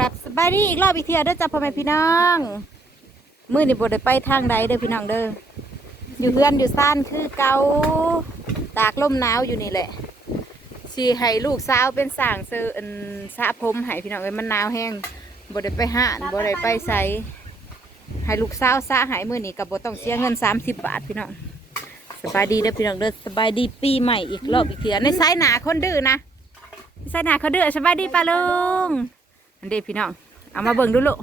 รับสบายดีอีกรอบอีกเทียเด้อจ้าพ่อแม่พี่น้องมือนี้บ่ได้ไปทางใดเด้อพี่น้องเด้ออยู่เพื่อนอยู่ซ่านคือเกาตากลมหนาวอยู่นี่แหละสิให้ลูกสาวเป็นสางเซออันสะผมให้พี่น้องเอ้ยมันหนาวแห้งบ่ได้ไปหาบ่ได้ไปไสให้ลูกสาวสะให้มื้อนี้ก็บ่ต้องเสียเงิน30บาทพี่น้องสบายดีเด้อพี่น้องเด้อสบายดีปีใหม่อีกรอบอีกเทียในสายหนาคนดื้อนะสายหนาเขาดื้อสบายดีปะลุง อันเดีพี่น้อง เอามาเบิ่งดูลูก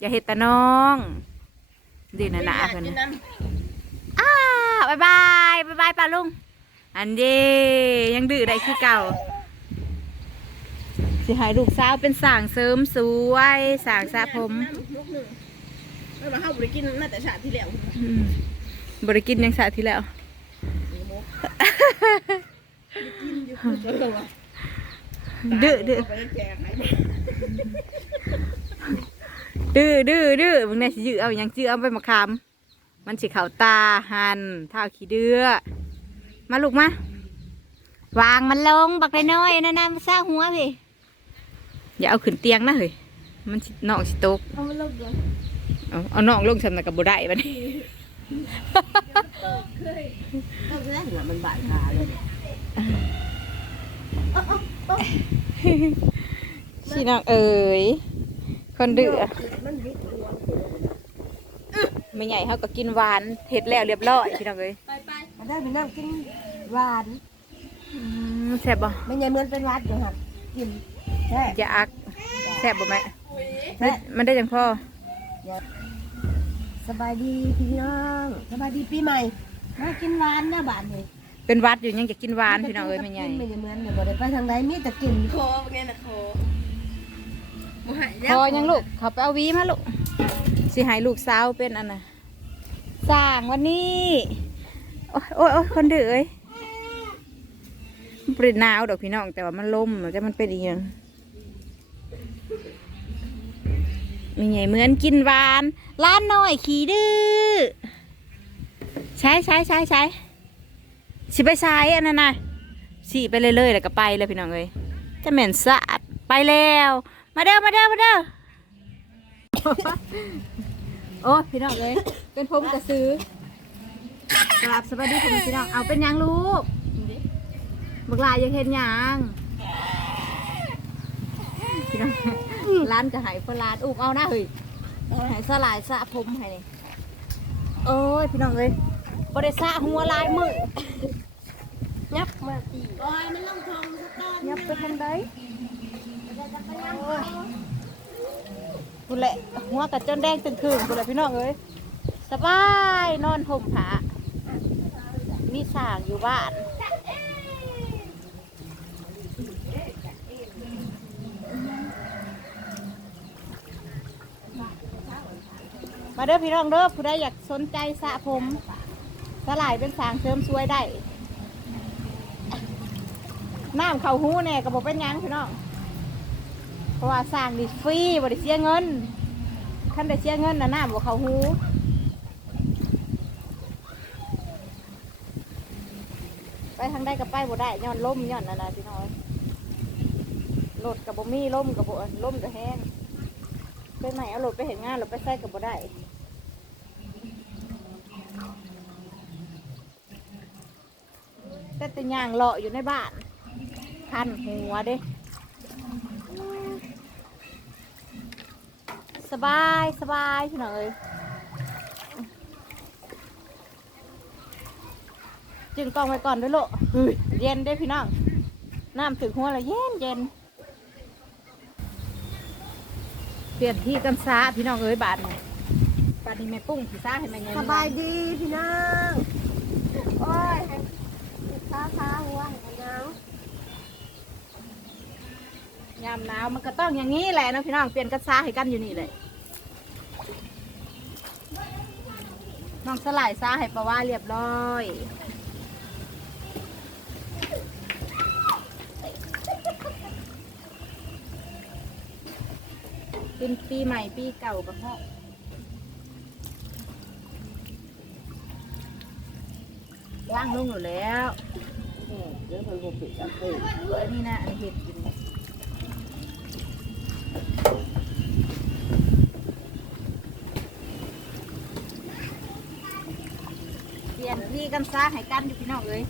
อย่าเห็ดตาน้องดีนะนะเพิ่นน่ะอ้าวบายบายบายบายป้าลุง อันเดียังดื้อได้คือเก่า สิให้ลูกสาวเป็นสางเสริมสวยสางสระผมแล้วมาเข้าบริกินน่าแต่ชาติที่แล้วอืมบริกินยังสะที่แล้วกินอยู่คือตัว ดื้อดื้อไปแจกไหนดื้อดื้อดื้อมึงเนี่ยสิยื้อเอาหยังจื้อเอาไปมาคำมันสิเข่าตาหันเท้าขี้เดือมาลูกมาวางมันลงบักน้อยๆนั่นน่ะมาซ่าหัวพี่อย่าเอาขึ้นเตียงนะเฮ้ยมันสิน้องสิตกเอามาลงก่อนเอาเอาน้องลงฉันนะกับบุได้บัดนี้ก็แรกน่ะมันบาดขาเลย สิน้องเอ๋ยคนดื้อมันวิดตัวไม่ใหญ่เขาก็กินหวานเห็ดแล้วเรียบร้อยพี่น้องเอ้ยไปไปมาได้ไปนั่งกินหวานอืมแซ่บบ่ไม่ใช่เหมือนเป็นวัดอยู่ครับกินแช่อยากแซ่บบ่แม่มันมันได้จังพ่อสบายดีพี่น้องสบายดีปีใหม่มากินหวานนะบ้านนี่ เป็นหวัดอยู่ยังจะกินหวานพี่น้องเอ้ยไม่ใหญ่ไม่ใช่เหมือนเนี่ยบ่ได้ไปทางใดมีแต่กินคอเป็นไงนะคอบ่หายพอยังลูกเขาไปเอาหวีมาลูกสิให้ลูกสาวเป็นอันน่ะสร้างวันนี้โอ้ยโอ้ยโอ้ยคนดื้อเอ้ยมันเป็นหนาวดอกพี่น้องแต่ว่ามันลมแต่มันเป็นอีหยังมีไงเหมือนกินหวานร้านน้อยขี่ดื้อใช้ใช้ใช้ใช้ สิไปใช้อันนั้นนะสิไปเรื่อยๆแล้วก็ไปเลยพี่น้องเอ้ยจะเหม็นสะอาดไปแล้ว มาเด้อมาเด้อมาเด้อโอ้พี่น้องเลยเป็นผมกระซื้อกราบสวัสดีผมพี่น้องเอาเป็นยังลูกบักลายยังเห็นยังพี่น้องร้านก็ใหายเพนร้านอุ้มเอาหน้าเฮ้ยหายสลายสะผมให้นี่โอ้ยพี่น้องเลยบริษะหัวลายมือ ยับมาตีโอ้ยมันลงทองสตอนยับไปทางใดกูแหละหัวกัดจนแดงตึงคืนกูแหละพี่น้องเอ้ยสบายนอนห่มผ้ามีสร้างอยู่บ้านมาเด้อพี่น้องเด้อผู้ใดอยากสนใจสระผมสลายเป็นสางเสริมสวยได้ น้ำเข่าหูแน่ก็บอกเป็นหยังพี่น้องเพราะว่าสร้างดิฟรีบริเสียเงินท่านได้เสียเงินนะน้ำบอกเขาหูไปทางใดก็ไปบ่ได้ย้อนล่มย้อนนั่นะพี่น้อยรถกับบ่มีล่มกับบ่ล่มก็แห้งไปใหม่เอารถไปเห็นงานรถไปใส่กับบ่ได้แต่แต่ย่างเลาะอยู่ในบ้าน คันหัวเด้สบายสบายพี่น้องเอ้ยจึงกล้องไว้ก่อนด้วยลูกเย็นได้อพี่น้อง น้ำถึงหัวแล้วเย็นเย็นเปลี่ยนที่กันซาพี่น้องเอ้ยบาทนี่บาทนี้แม่ปุ้งพี่ซาให้แม่เงินสบายดีพี่น้อง โอ้ยให้ขาขาหัว ยามหนาวมันก็ต้องอย่างนี้แหละเนาะพี่น้องเปลี่ยนกันซาให้กันอยู่นี่เลยน้องสลายซาให้ปะว่าเรียบร้อยเป็นปีใหม่ปีเก่ากับพ่อว่างลงอยู่แล้วเดี๋ยวมันบ่ปิดอะเอออันนี้นะอันนี้เห็ดกิน ธี กันซาให้กันอยู่พี่น้องเลย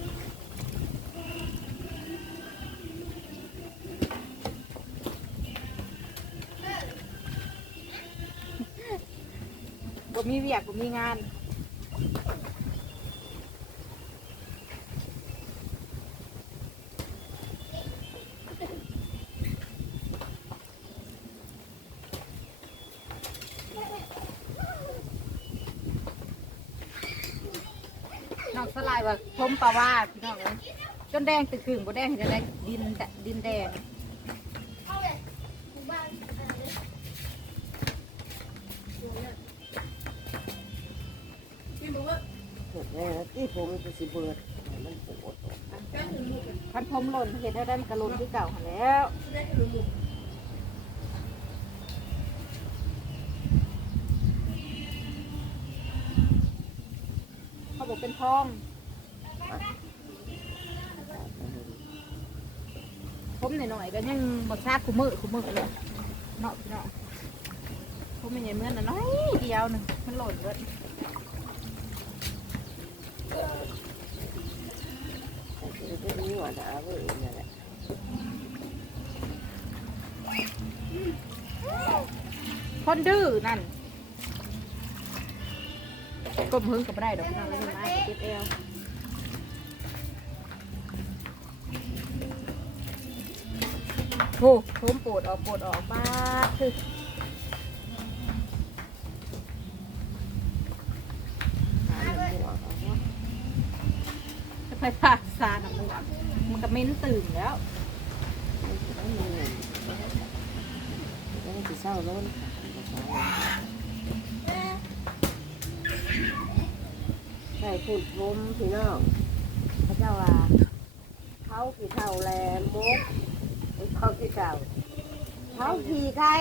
บ่มีเวียกบ่มีงานองสลายว่าพรมปลา ว่าพี่น้องเลยจนแดงตึกขึงบ่แดงเห็นอะไรดินดินแดงเห็ดแน่ที่ผมจะสิเบิดมันปวดพันพรมหล่นเห็นได้มันกระลุนที่เก่าหันแล้วเขาบอกเป็นทอง มหน่อยๆก็ยังบดซากคุมือคุมือเลยเนาะพี่เนาะผมไม่ใช่เหมือนน่ะน้อยเดียวหนึ่งมันหล่นเลยจะเป็นหัวหนาเว้ยนั่แหละคนดื้อนั่นก้มหึงกับได้ดอกน้องเลยมาเก็บเอว โอ้ผมปวดออกปวดออกบ้าดคือไปผ่าซาหนังมันมันก็เม้นตื่นแล้วมันจะต้องมีเงินแล้วมันจะเศร้าแล้วมันใส่พูดผมพี่น้องพระเจ้าว่าเขาขี่เท่าแลมก เขาขี่เก่าเขาขี่ไก่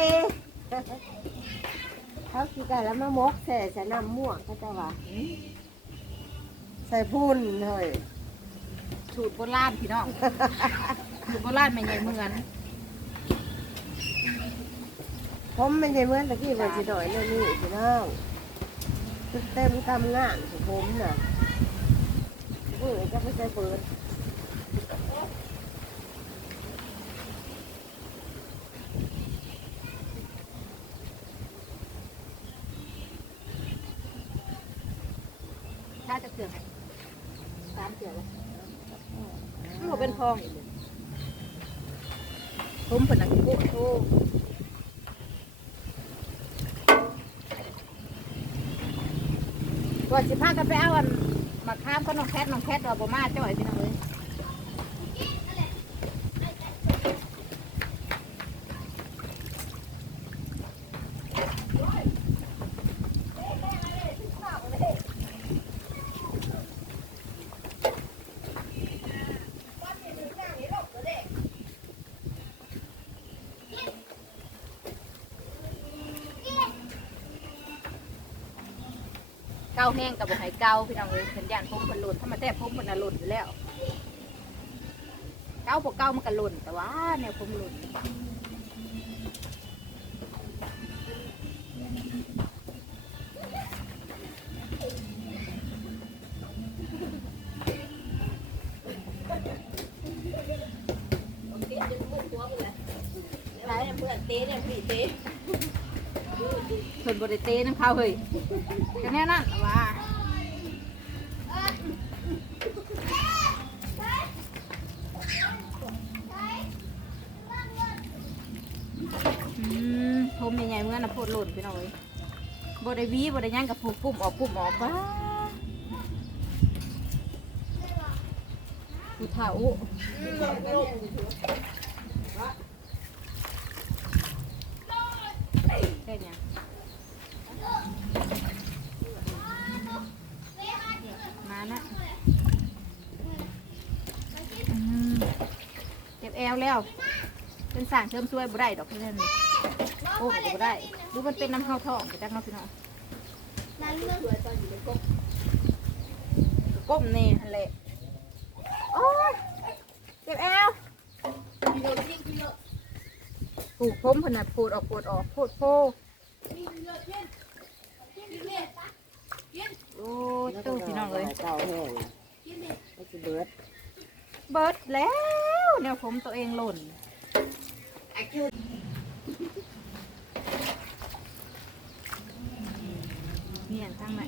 เขาขี่ไก่แล้วมามกใส่ใส่น้ำม่วงพระเจ้าว่าใส่พุ่นเฮ้ยสูตรโบราณพี่น้องสูตรโบราณไม่ใหญ่เหมือนผมไม่ใช่เหมือนตะกี้วันสิดอยนั่นนี่พี่น้องเต็มกำงานของผมน่ะเออจะไม่ใช่เปิด ถ้าจะเถื่อนสามเถื่อนแล้วมันบ่เป็นพองอีกเลยผมผนัง ว่าสิพากันไปเอาอันมาข้ามก็น้องแคทน้องแคทเราบ่มาจ่อยพี่น้องเลย กาแห้งกับบ่ให้เกาพี่น้องเลยสัญญาณผมมันหล่นถ้ามาแทบผมมันน่ะหล่นอยู่แล้ว เกาบ่เกามันก็หล่นแต่ว่าเนี่ยผมหล่นเพิ่นบ่ได้เตะน้ำเขาเฮ้ยก็แน่นั่นล่ะว่าอืมผมใหญ่ๆเหมือนน่ะ โพดหล่นพี่น้องเอ้ยบ่ได้วีบ่ได้หยังกับผูกปุ่มออกปุ่มออกบ้าผู้เฒ่าแค่เนี้ยมานะอืมเก็บแอลแล้ว เป็นสร้างเชิมช่วยบ่ได้ดอกเพื่อนโอ้บ่ได้ หรือมันเป็นน้ำข้าวทองไปจักเนาะพี่น้องก้มนี่ฮันแหละโอ้ยเก็บแอลปลูกผมเพนนัดปวดออกปวดออกโพดโพโอ้ตู้พี่น้องเลยเจ้าแห้งไม่สิเบิดเบิดแล้วเนี่ยผมตัวเองหล่น เนี่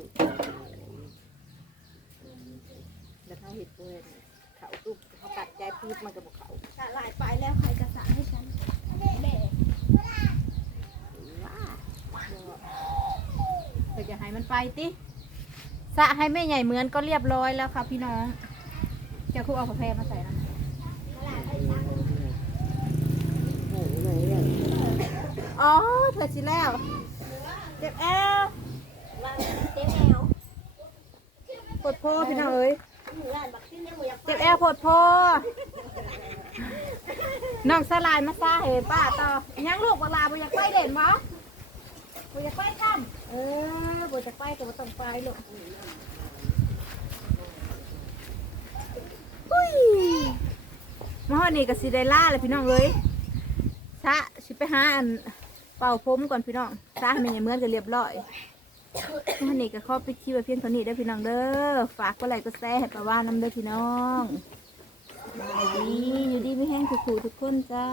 ออีกทีแล้วเขาเห็ดเพื่อนเขาตุ๊บเขากัดใจพูดมันกับเขาสาหร่ายไปแล้วใครจะสาให้ฉันแม่เธอจะให้มันไปติสระให้แม่ใหญ่เหมือนก็เรียบร้อยแล้วค่ะพี่น้องจะคุกเอากาแฟมาใส่นะอ๋อเธอชิแล้ว เจ็บแอล ปวดโพพี่น้องเอ้ยเจ็บแอลปวดโพน้องสลายมาซาเห็นป้าต่อยังลูกบักลาบ่อยากไปเด่นบ่บ่อยากไปทำเออบ่อยากไปแต่ว่าต้องไปลูกอุ้ยมาฮอดนี่ก็สิได้ล่าเลยพี่น้องเอ้ยซะสิไปหาอันเป่าผมก่อนพี่น้องซะให้มันเหมือนกันเรียบร้อย วันนี้ก็ขอไปคิวไว้เพียงเท่านี้ได้พี่น้องเด้อ ฝากก็ไลค์ก็แซ่ให้ปาว่าน้ำได้พี่น้องบายดีอยู่ดีไม่แห้งถูกๆทุกคนจ้า